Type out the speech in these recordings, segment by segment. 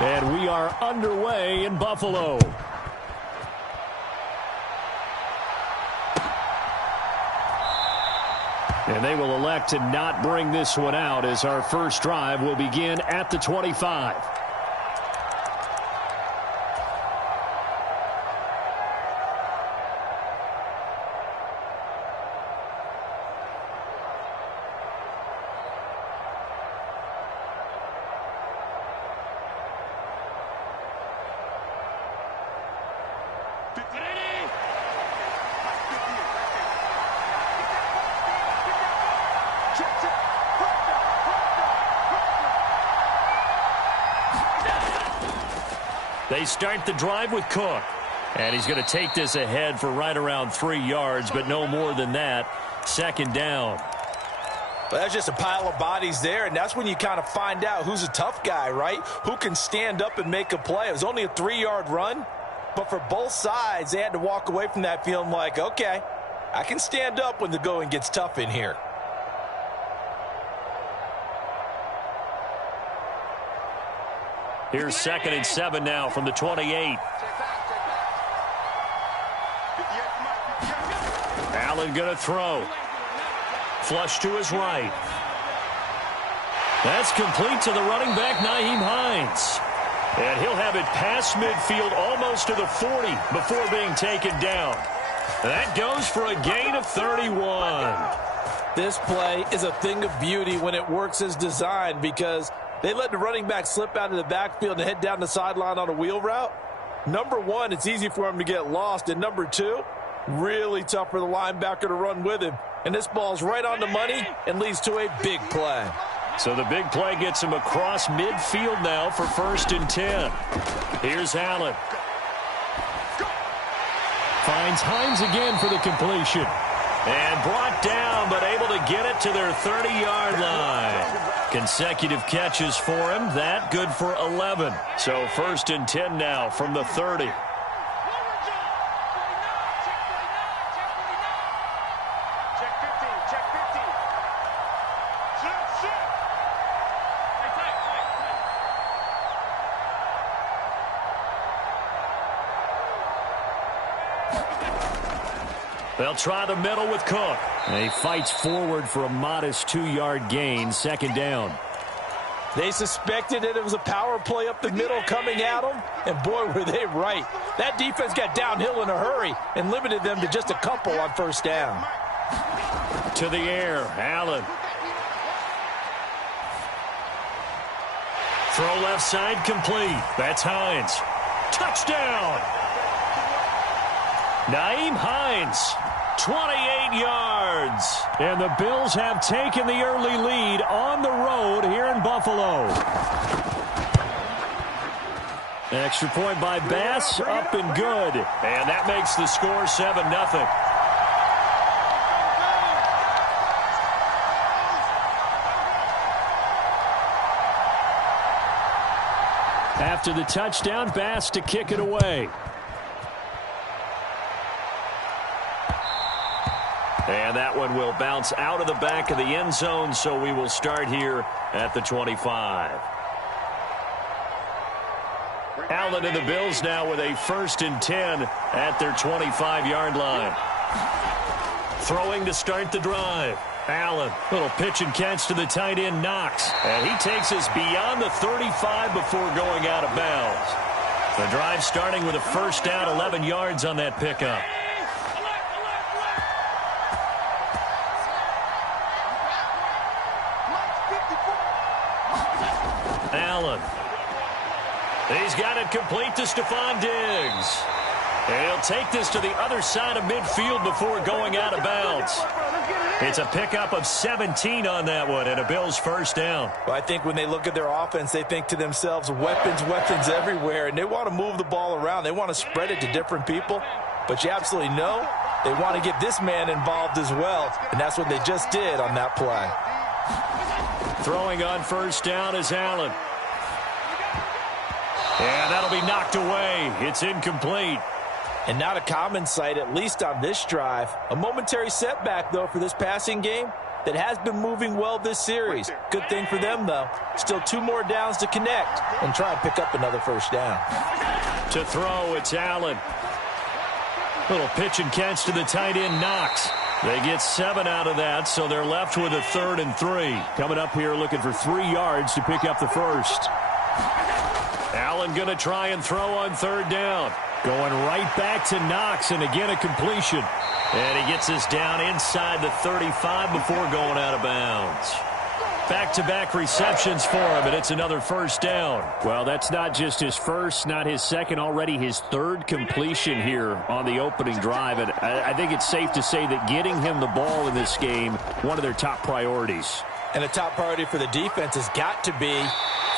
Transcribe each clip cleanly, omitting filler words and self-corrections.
And we are underway in Buffalo. And they will elect to not bring this one out as our first drive will begin at the 25. They start the drive with Cook. And he's going to take this ahead for right around 3 yards, but no more than that. Second down. Well, that's just a pile of bodies there, and that's when you kind of find out who's a tough guy, right? Who can stand up and make a play. It was only a 3-yard run, but for both sides, they had to walk away from that feeling like, okay, I can stand up when the going gets tough in here. Here's 2nd and 7 now from the 28. Allen going to throw. Flush to his right. That's complete to the running back, Nyheim Hines. And he'll have it past midfield almost to the 40 before being taken down. That goes for a gain of 31. This play is a thing of beauty when it works as designed because they let the running back slip out of the backfield and head down the sideline on a wheel route. Number one, it's easy for him to get lost. And number two, really tough for the linebacker to run with him. And this ball's right on the money and leads to a big play. So the big play gets him across midfield now for 1st and 10. Here's Allen. Finds Hines again for the completion. And brought down, but able to get it to their 30-yard line. Consecutive catches for him. That good for 11. So 1st and 10 now from the 30. They'll try the middle with Cook. And he fights forward for a modest 2-yard gain. 2nd down. They suspected that it was a power play up the middle coming at them, and boy, were they right. That defense got downhill in a hurry and limited them to just a couple on 1st down. To the air, Allen. Throw left side complete. That's Hines. Touchdown! Nyheim Hines, 28 yards. And the Bills have taken the early lead on the road here in Buffalo. Extra point by Bass, up and good. And that makes the score 7-0. After the touchdown, Bass to kick it away. And that one will bounce out of the back of the end zone, so we will start here at the 25. Allen and the Bills now with a 1st and 10 at their 25-yard line. Throwing to start the drive. Allen, little pitch and catch to the tight end, Knox. And he takes us beyond the 35 before going out of bounds. The drive starting with a 1st down, 11 yards on that pickup. Allen. He's got it complete to Stephon Diggs. And he'll take this to the other side of midfield before going out of bounds. It's a pickup of 17 on that one and a Bills 1st down. Well, I think when they look at their offense, they think to themselves, weapons, weapons everywhere, and they want to move the ball around. They want to spread it to different people, but you absolutely know they want to get this man involved as well, and that's what they just did on that play. Throwing on 1st down is Allen. And that'll be knocked away. It's incomplete. And not a common sight, at least on this drive. A momentary setback, though, for this passing game. that has been moving well this series. Good thing for them, though. Still 2 more downs to connect and try and pick up another first down. To throw, it's Allen. Little pitch and catch to the tight end, Knox. They get 7 out of that, so they're left with a 3rd and 3. Coming up here looking for 3 yards to pick up the first. Allen going to try and throw on 3rd down. Going right back to Knox, and again a completion. And he gets this down inside the 35 before going out of bounds. Back-to-back receptions for him, and it's another first down. Well, that's not just his first, not his second, already his 3rd completion here on the opening drive. And I think it's safe to say that getting him the ball in this game, one of their top priorities. And a top priority for the defense has got to be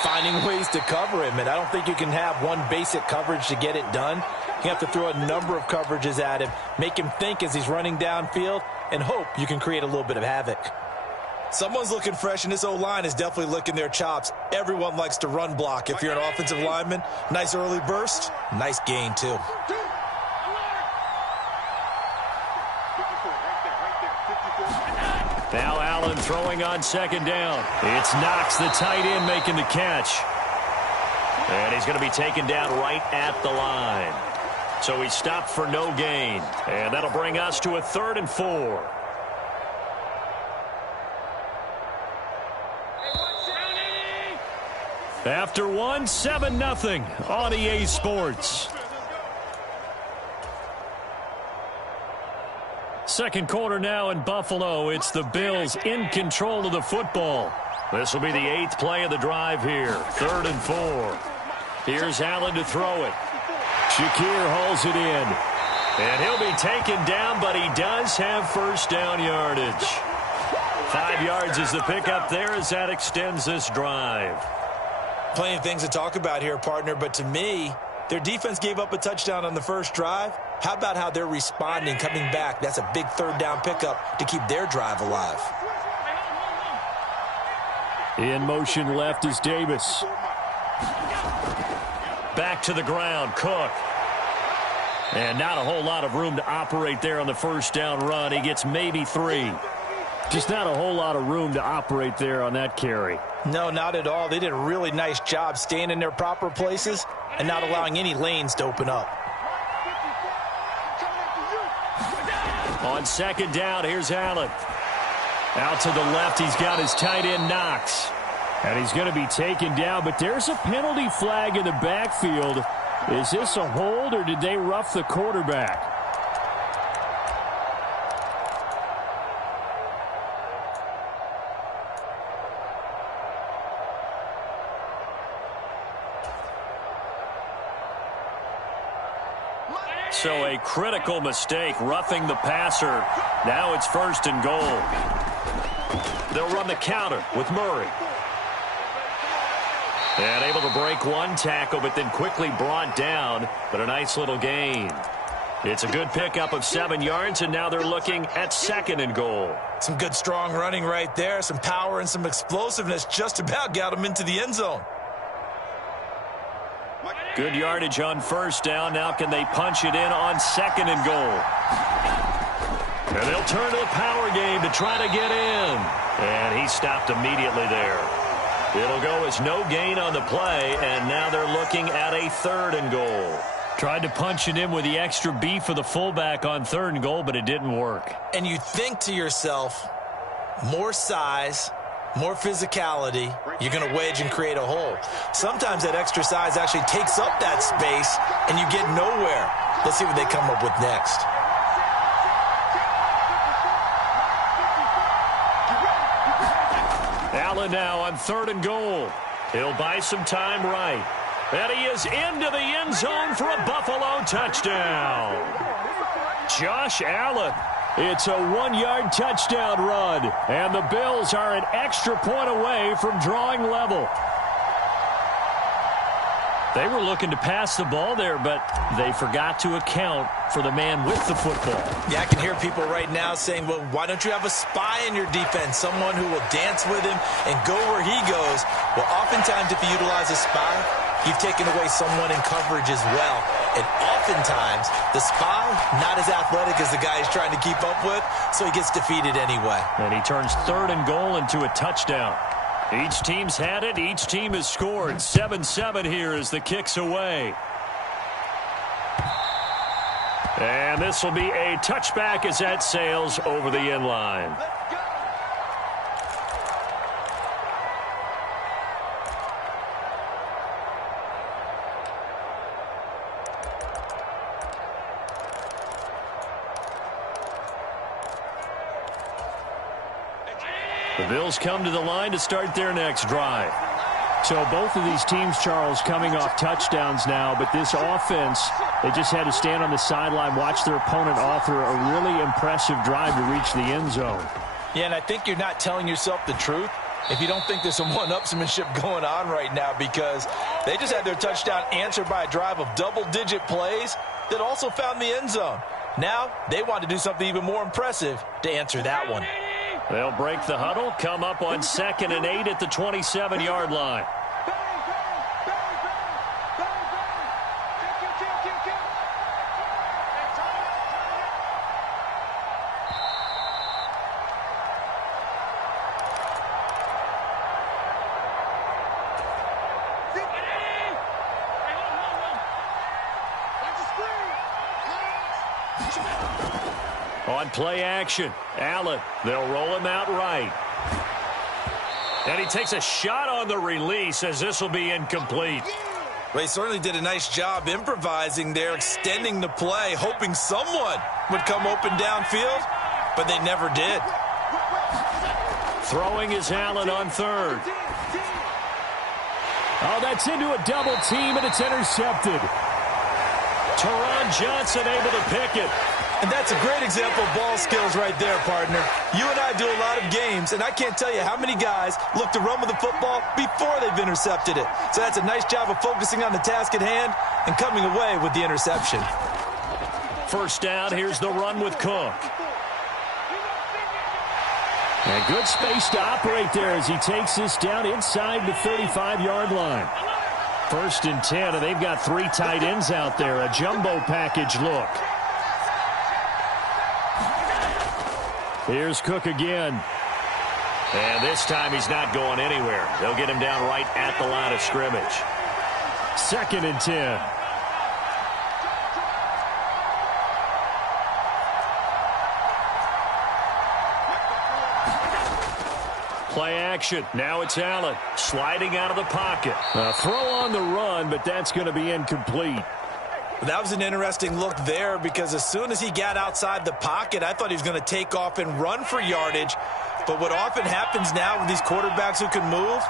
finding ways to cover him. And I don't think you can have one basic coverage to get it done. You have to throw a number of coverages at him, make him think as he's running downfield, and hope you can create a little bit of havoc. Someone's looking fresh, and this O-line is definitely licking their chops. Everyone likes to run block. If you're an offensive lineman, nice early burst, nice gain, too. Now Allen throwing on 2nd down. It's Knox, the tight end, making the catch. And he's going to be taken down right at the line. So he stopped for no gain. And that'll bring us to a 3rd and 4. After 1, 7-0 on EA Sports. Second quarter now in Buffalo. It's the Bills in control of the football. This will be the 8th play of the drive here. 3rd and 4. Here's Allen to throw it. Shakir hauls it in. And he'll be taken down, but he does have first down yardage. 5 yards is the pickup there as that extends this drive. Plenty of things to talk about here, partner, but to me, their defense gave up a touchdown on the first drive. How about how they're responding, coming back? That's a big 3rd down pickup to keep their drive alive. In motion left is Davis. Back to the ground, Cook. And not a whole lot of room to operate there on the first down run. He gets maybe 3. Just not a whole lot of room to operate there on that carry. No, not at all. They did a really nice job staying in their proper places and not allowing any lanes to open up. On 2nd down, here's Allen. Out to the left, he's got his tight end, Knox. And he's going to be taken down, but there's a penalty flag in the backfield. Is this a hold, or did they rough the quarterback? So a critical mistake, roughing the passer. Now it's 1st and goal. They'll run the counter with Murray. And able to break one tackle, but then quickly brought down. But a nice little gain. It's a good pickup of 7 yards, and now they're looking at 2nd and goal. Some good, strong running right there. Some power and some explosiveness just about got them into the end zone. Good yardage on first down. Now can they punch it in on 2nd and goal? And they'll turn to the power game to try to get in. And he stopped immediately there. It'll go as no gain on the play, and now they're looking at a 3rd and goal. Tried to punch it in with the extra beef for the fullback on 3rd and goal, but it didn't work. And you think to yourself, more size, more physicality, you're going to wedge and create a hole. Sometimes that extra size actually takes up that space, and you get nowhere. Let's see what they come up with next. Allen now on 3rd and goal. He'll buy some time right. And he is into the end zone for a Buffalo touchdown. Josh Allen. It's a 1-yard touchdown run, and the Bills are an extra point away from drawing level. They were looking to pass the ball there, but they forgot to account for the man with the football. Yeah, I can hear people right now saying, well, why don't you have a spy in your defense, someone who will dance with him and go where he goes? Well, oftentimes if you utilize a spy, you've taken away someone in coverage as well. And oftentimes, the spy, not as athletic as the guy he's trying to keep up with, so he gets defeated anyway. And he turns 3rd and goal into a touchdown. Each team's had it. Each team has scored. 7-7 here as the kick's away. And this will be a touchback as that sails over the end line. The Bills come to the line to start their next drive. So both of these teams, Charles, coming off touchdowns now, but this offense, they just had to stand on the sideline, watch their opponent author a really impressive drive to reach the end zone. Yeah, and I think you're not telling yourself the truth if you don't think there's some one-upsmanship going on right now, because they just had their touchdown answered by a drive of double-digit plays that also found the end zone. Now they want to do something even more impressive to answer that one. They'll break the huddle, come up on 2nd and 8 at the 27-yard line. On play action, Allen, they'll roll him out right. And he takes a shot on the release as this will be incomplete. Well, he certainly did a nice job improvising there, extending the play, hoping someone would come open downfield, but they never did. Throwing is Allen on 3rd. Oh, that's into a double team, and it's intercepted. Teron Johnson able to pick it. And that's a great example of ball skills right there, partner. You and I do a lot of games, and I can't tell you how many guys look to run with the football before they've intercepted it. So that's a nice job of focusing on the task at hand and coming away with the interception. First down, here's the run with Cook. And good space to operate there as he takes this down inside the 35-yard line. 1st and 10, and they've got 3 tight ends out there. A jumbo package look. Here's Cook again. And this time he's not going anywhere. They'll get him down right at the line of scrimmage. 2nd and 10. Play action. Now it's Allen sliding out of the pocket. A throw on the run, but that's going to be incomplete. That was an interesting look there, because as soon as he got outside the pocket, I thought he was going to take off and run for yardage. But what often happens now with these quarterbacks who can move,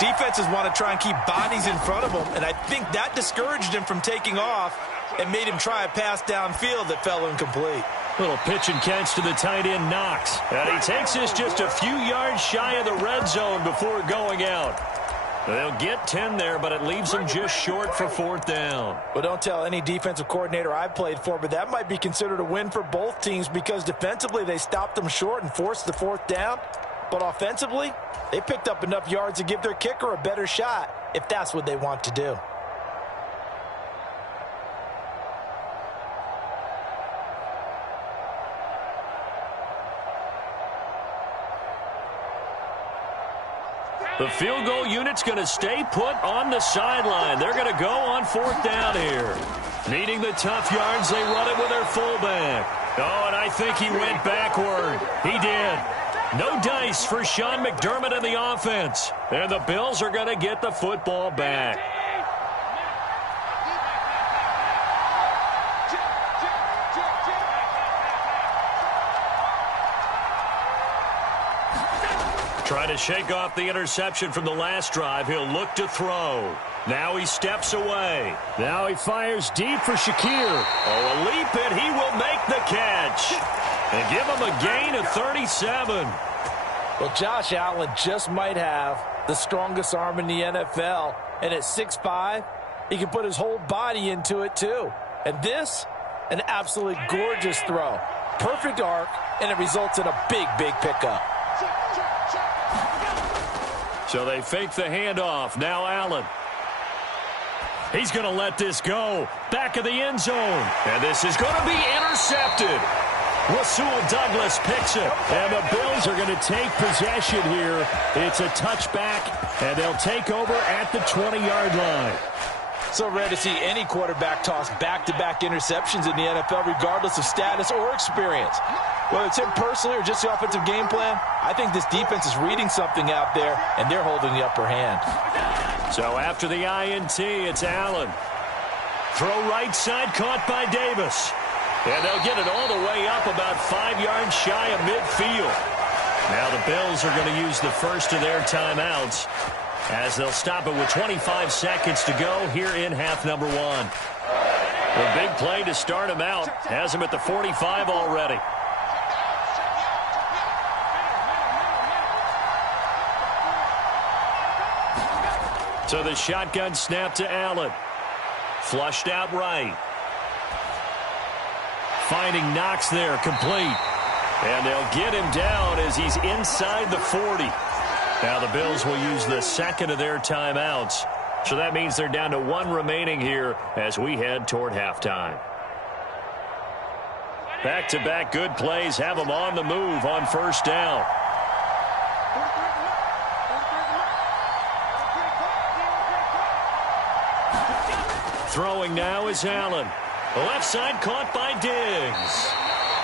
defenses want to try and keep bodies in front of them, and I think that discouraged him from taking off and made him try a pass downfield that fell incomplete. Little pitch and catch to the tight end, Knox. And he takes this just a few yards shy of the red zone before going out. They'll get 10 there, but it leaves them just short for 4th down. Well, don't tell any defensive coordinator I've played for, but that might be considered a win for both teams, because defensively they stopped them short and forced the 4th down. But offensively, they picked up enough yards to give their kicker a better shot if that's what they want to do. The field goal unit's going to stay put on the sideline. They're going to go on 4th down here. Needing the tough yards, they run it with their fullback. Oh, and I think he went backward. He did. No dice for Sean McDermott and the offense. And the Bills are going to get the football back. Trying to shake off the interception from the last drive. He'll look to throw. Now he steps away. Now he fires deep for Shakir. Oh, a leap, and he will make the catch. And give him a gain of 37. Well, Josh Allen just might have the strongest arm in the NFL. And at 6'5", he can put his whole body into it, too. And this, an absolutely gorgeous throw. Perfect arc, and it results in a big, big pickup. So they fake the handoff. Now Allen. He's going to let this go. Back of the end zone. And this is going to be intercepted. Rasul Douglas picks it. And the Bills are going to take possession here. It's a touchback, and they'll take over at the 20-yard line. So rare to see any quarterback toss back-to-back interceptions in the NFL, regardless of status or experience. Whether it's him personally or just the offensive game plan, I think this defense is reading something out there, and they're holding the upper hand. So after the INT, it's Allen. Throw right side, caught by Davis. And they'll get it all the way up about 5 yards shy of midfield. Now the Bills are going to use the first of their timeouts as they'll stop it with 25 seconds to go here in half number 1. A big play to start him out. Has him at the 45 already. So the shotgun snap to Allen. Flushed out right. Finding Knox there, complete. And they'll get him down as he's inside the 40. Now the Bills will use the second of their timeouts. So that means they're down to 1 remaining here as we head toward halftime. Back-to-back good plays have them on the move on first down. Throwing now is Allen. The left side caught by Diggs.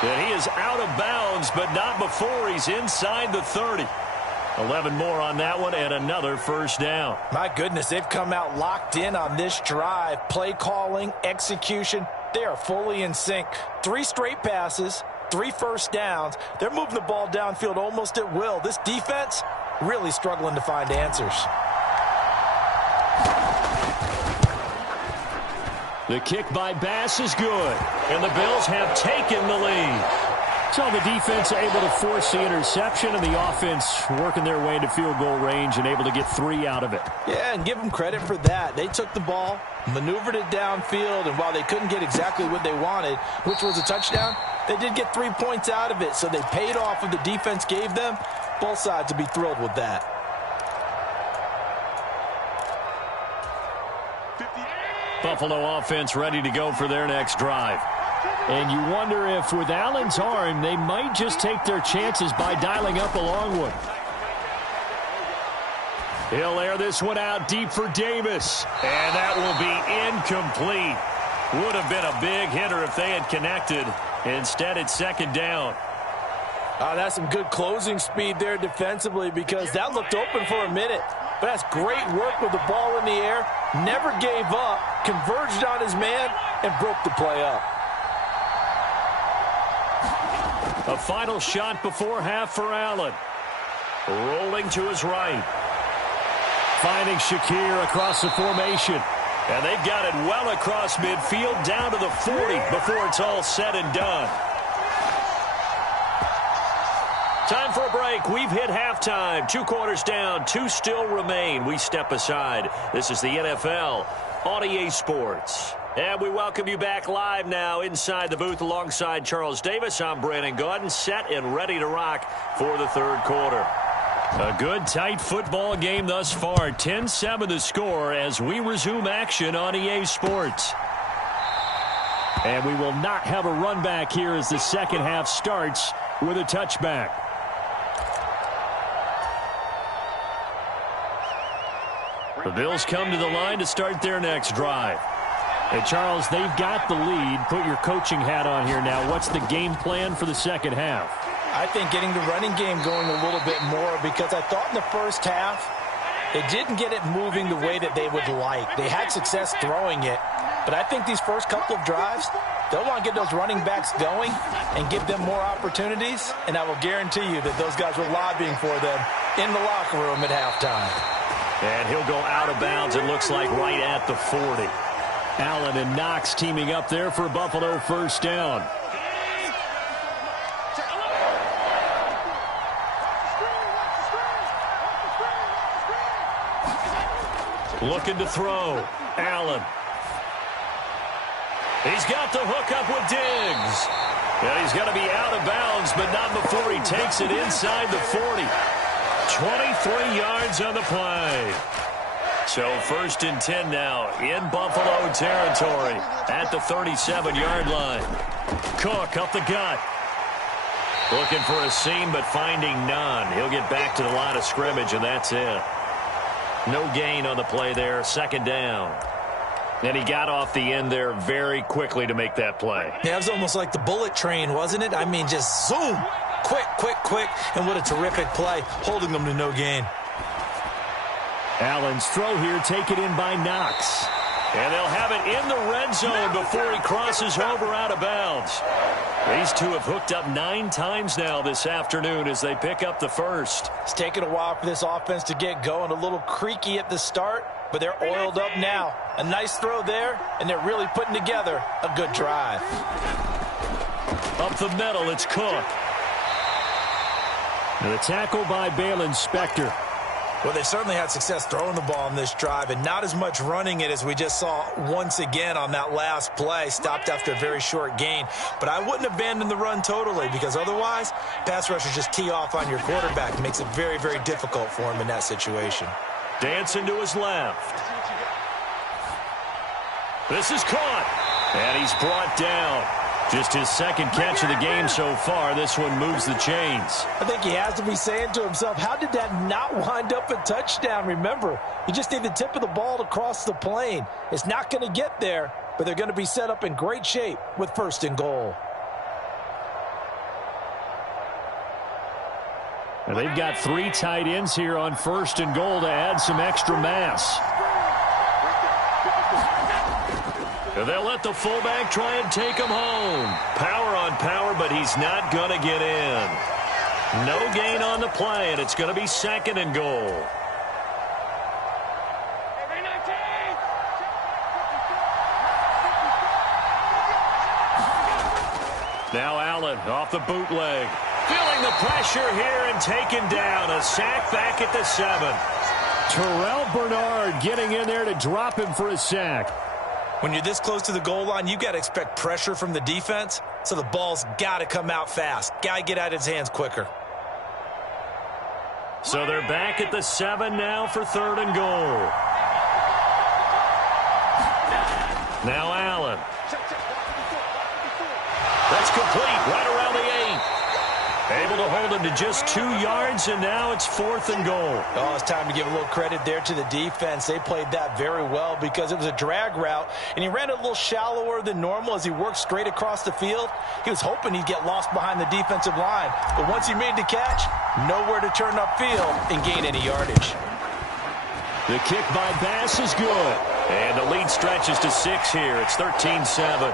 And he is out of bounds, but not before he's inside the 30. 11 more on that one and another first down. My goodness, they've come out locked in on this drive. Play calling, execution, they are fully in sync. 3 straight passes, 3 first downs. They're moving the ball downfield almost at will. This defense really struggling to find answers. The kick by Bass is good, and the Bills have taken the lead. So the defense able to force the interception, and the offense working their way into field goal range and able to get 3 out of it. Yeah, and give them credit for that. They took the ball, maneuvered it downfield, and while they couldn't get exactly what they wanted, which was a touchdown, they did get 3 points out of it, so they paid off what the defense gave them. Both sides will be thrilled with that. Buffalo offense ready to go for their next drive. And you wonder if with Allen's arm, they might just take their chances by dialing up a long one. He'll air this one out deep for Davis. And that will be incomplete. Would have been a big hitter if they had connected. Instead, it's second down. That's some good closing speed there defensively because that looked open for a minute. But that's great work with the ball in the air. Never gave up, converged on his man, and broke the play up. A final shot before half for Allen. Rolling to his right. Finding Shakir across the formation. And they've got it well across midfield down to the 40 before it's all said and done. Time for a break. We've hit halftime. 2 quarters down. 2 still remain. We step aside. This is the NFL on EA Sports. And we welcome you back live now inside the booth alongside Charles Davis. I'm Brandon Gaudin, set and ready to rock for the third quarter. A good, tight football game thus far. 10-7 the score as we resume action on EA Sports. And we will not have a run back here as the second half starts with a touchback. The Bills come to the line to start their next drive. Hey, Charles, they've got the lead. Put your coaching hat on here now. What's the game plan for the second half? I think getting the running game going a little bit more because I thought in the first half they didn't get it moving the way that they would like. They had success throwing it, but I think these first couple of drives, they'll want to get those running backs going and give them more opportunities, and I will guarantee you that those guys were lobbying for them in the locker room at halftime. And he'll go out of bounds, it looks like, right at the 40. Allen and Knox teaming up there for Buffalo first down. Looking to throw. Allen. He's got the hook up with Diggs. And he's going to be out of bounds, but not before he takes it inside the 40. 23 yards on the play. So 1st and 10 now in Buffalo territory at the 37-yard line. Cook up the gut. Looking for a seam, but finding none. He'll get back to the line of scrimmage, and that's it. No gain on the play there. 2nd down. And he got off the end there very quickly to make that play. Yeah, it was almost like the bullet train, wasn't it? I mean, just zoom. Quick, quick, quick. And what a terrific play, holding them to no gain. Allen's throw here taken in by Knox. And they'll have it in the red zone before he crosses over out of bounds. These two have hooked up 9 times now this afternoon as they pick up the first. It's taken a while for this offense to get going. A little creaky at the start, but they're oiled up now. A nice throw there, and they're really putting together a good drive. Up the middle, it's Cook. And the tackle by Balin Spector. Well, they certainly had success throwing the ball on this drive and not as much running it as we just saw once again on that last play. Stopped after a very short gain. But I wouldn't abandon the run totally because otherwise, pass rushers just tee off on your quarterback. It makes it very, very difficult for him in that situation. Dancing to his left. This is caught. And he's brought down. Just his 2nd catch of the game so far. This one moves the chains. I think he has to be saying to himself, how did that not wind up a touchdown? Remember, you just need the tip of the ball to cross the plane. It's not going to get there, but they're going to be set up in great shape with 1st and goal. And they've got 3 tight ends here on 1st and goal to add some extra mass. They'll let the fullback try and take him home. Power on power, but he's not going to get in. No gain on the play, and it's going to be 2nd and goal. Now Allen off the bootleg. Feeling the pressure here and taken down. A sack back at the 7. Terrell Bernard getting in there to drop him for a sack. When you're this close to the goal line, you got to expect pressure from the defense, so the ball's got to come out fast. Got to get out of his hands quicker. So they're back at the 7 now for 3rd and goal. Now Allen. That's complete right around the 8. Able to hold him to just 2 yards, and now it's 4th and goal. Oh, it's time to give a little credit there to the defense. They played that very well because it was a drag route, and he ran a little shallower than normal as he worked straight across the field. He was hoping he'd get lost behind the defensive line, but once he made the catch, nowhere to turn upfield and gain any yardage. The kick by Bass is good. And the lead stretches to 6 here. It's 13-7.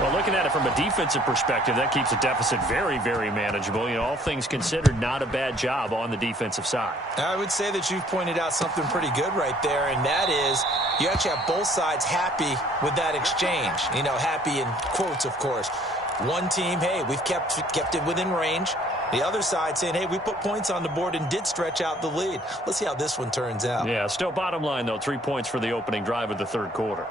Well, looking at it from a defensive perspective, that keeps the deficit very, very manageable. You know, all things considered, not a bad job on the defensive side. I would say that you've pointed out something pretty good right there, and that is you actually have both sides happy with that exchange. You know, happy in quotes, of course. One team, hey, we've kept it within range. The other side saying, hey, we put points on the board and did stretch out the lead. Let's see how this one turns out. Yeah, still bottom line, though, 3 points for the opening drive of the 3rd quarter.